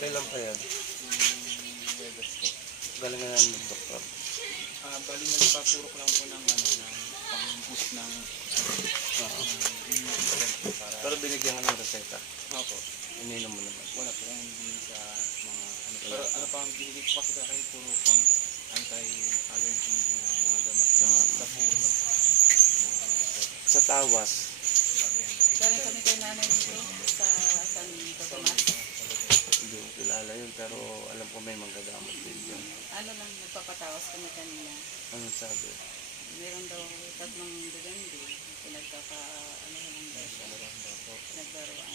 Kailan pa yan? Galing na ng doktor. Ah, bali nagpaturok lang po ng ano, ng pang-boost ng Oo. Pero binigyan ka ng reseta. Opo. Ininom mo naman. Wala po akong binili sa mga ano. Pero ano pa ang binili ko kasi sa akin puro pang anti-allergy na mga gamot sa sa po. Sa tawas, Galing kami kay nanay dito sa San Tomas. hindi ko kilala yun. Pero alam ko may manggagamot din yun. Ano lang, nagpapatawas kami kanina. Ano sabi? Meron daw tatlong. Pinagkaka, ano lang daw siya. Pinaglaruan.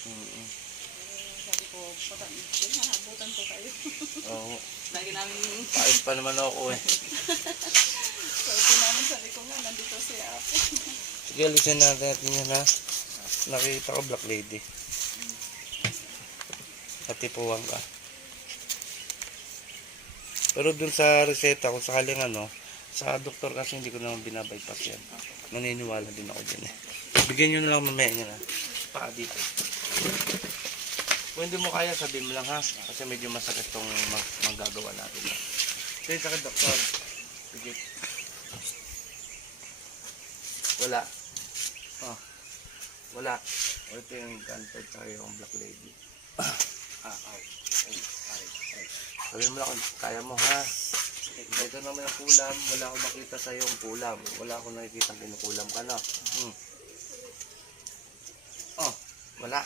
Mm Pero sabi ko, pata, yun, hanabutan ko kayo. Oo. Lagi namin, Pait pa naman ako eh. sabi namin, sabi ko nga, nandito si Apo. Sige, alisin natin natin yan ha. Nakita ko black lady. Katipuan ka. Pero dun sa reseta, kung sakaling ano, sa doktor kasi hindi ko naman binabypass yan. Naniniwala din ako dyan eh. Bigyan nyo na lang mamaya nyo na. Paa dito. Kung hindi mo kaya, sabihin mo lang ha. Kasi medyo masakit tong mag magagawa natin. Sige, sakit doktor. Sige. Wala. Oh. Wala. O ito yung cancer tsaka yung black lady. ah, ay, ay, ay, ay. Sabihin mo lang kung kaya mo ha. Ito naman ang kulam. Wala akong makita sa yung kulam. Wala akong nakikita kinukulam ka na. Hmm. Oh, wala.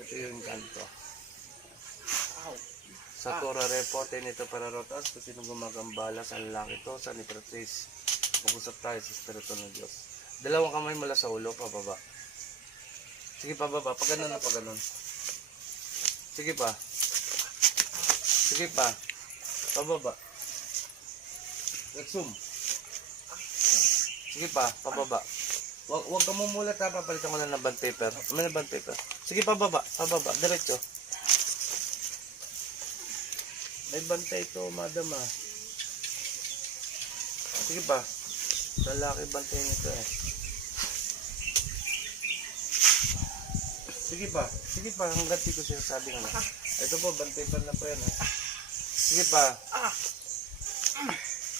Ito yung kanto. Sa Tora Repote nito para rotas, kung sino gumagambala sa lalaki to, sa nitratis. Mag-usap tayo sa Espiritu ng Diyos. Dalawang kamay mula sa ulo, pababa. Sige, pababa. Pag ganun na, pag ganun. Sige pa. Sige pa. Pababa. Exum. Sige pa, pababa. Wag, wag ka mumulat ha, papalitan ko lang ng band paper. May na band paper. Sige, pababa, pababa, diretso. May bantay ito, madam ah. Sige pa. Lalaki bantay nito eh. Sige pa. Sige pa. Hanggat di ko sinasabi nga. Ito po, bantay pa na po yan ha. Sige pa.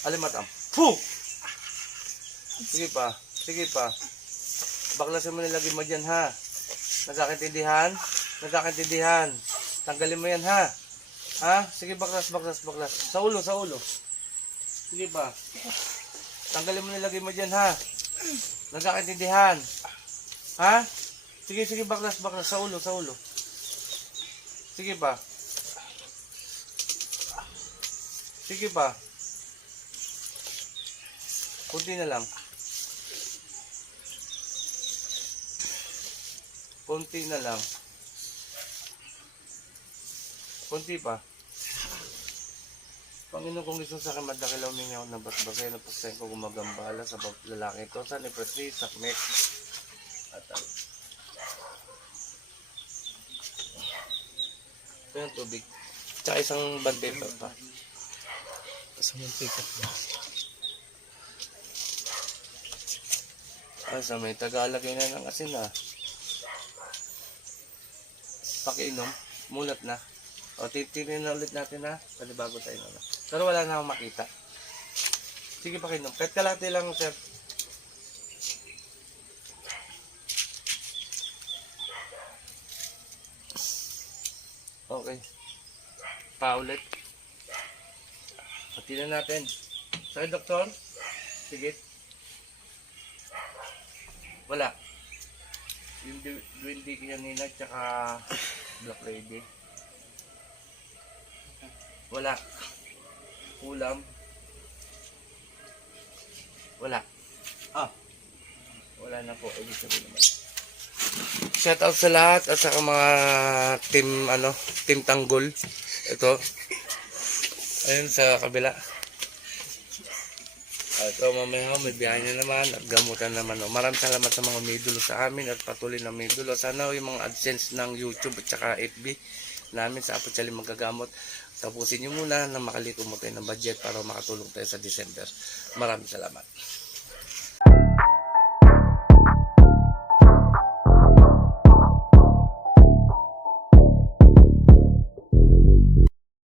Alimatam. Puh! Sige pa. Sige pa. Baklasin mo nilagay mo dyan ha. Nagkakintindihan? Nagkakintindihan. Tanggalin mo yan ha. Ha? Sige, baklas, baklas, baklas. Sa ulo, sa ulo. Sige pa. Tanggalin mo nilagay mo dyan, ha? Nagkakaintindihan. Ha? Sige, sige, baklas, baklas. Sa ulo, sa ulo. Sige pa. Sige pa. Kunti na lang. Kunti na lang. Kunti pa. Panginoon kong Isus sa akin madakilaw ninyo ako ng basbasay na pasayin ko gumagambala sa lalaki ito sa Nipretri, Sakmek, at ang Ito yung tubig. Tsaka isang bantay pa pa. Isang bantay pa pa. Ay, sa may tagalagay na ng asin ah. Pakiinom, mulat na. O, titirin na ulit natin ha. Panibago tayo na. Pero wala na akong makita. Sige, pakinom. Kahit kalate lang, sir. Okay. Paulit. Pati na natin. Sorry, doktor. Sige. Wala. Yung duwindi kanina, tsaka black lady. Wala. Ulam. Wala. Ah. Wala na po. Ibig sabihin naman. Shout out sa lahat at sa mga team ano, team Tanggol. Ito. Ayun sa kabila. Ah, Ito mamaya may biyahe na naman at gamutan naman. ho. Maraming salamat sa mga umidulo sa amin at patuloy na umidulo. Sana ho, yung mga AdSense ng YouTube at saka FB namin sa Apotsali Magagamot. Tapusin nyo muna na makaliko mo tayo ng budget para makatulong tayo sa December. Maraming salamat.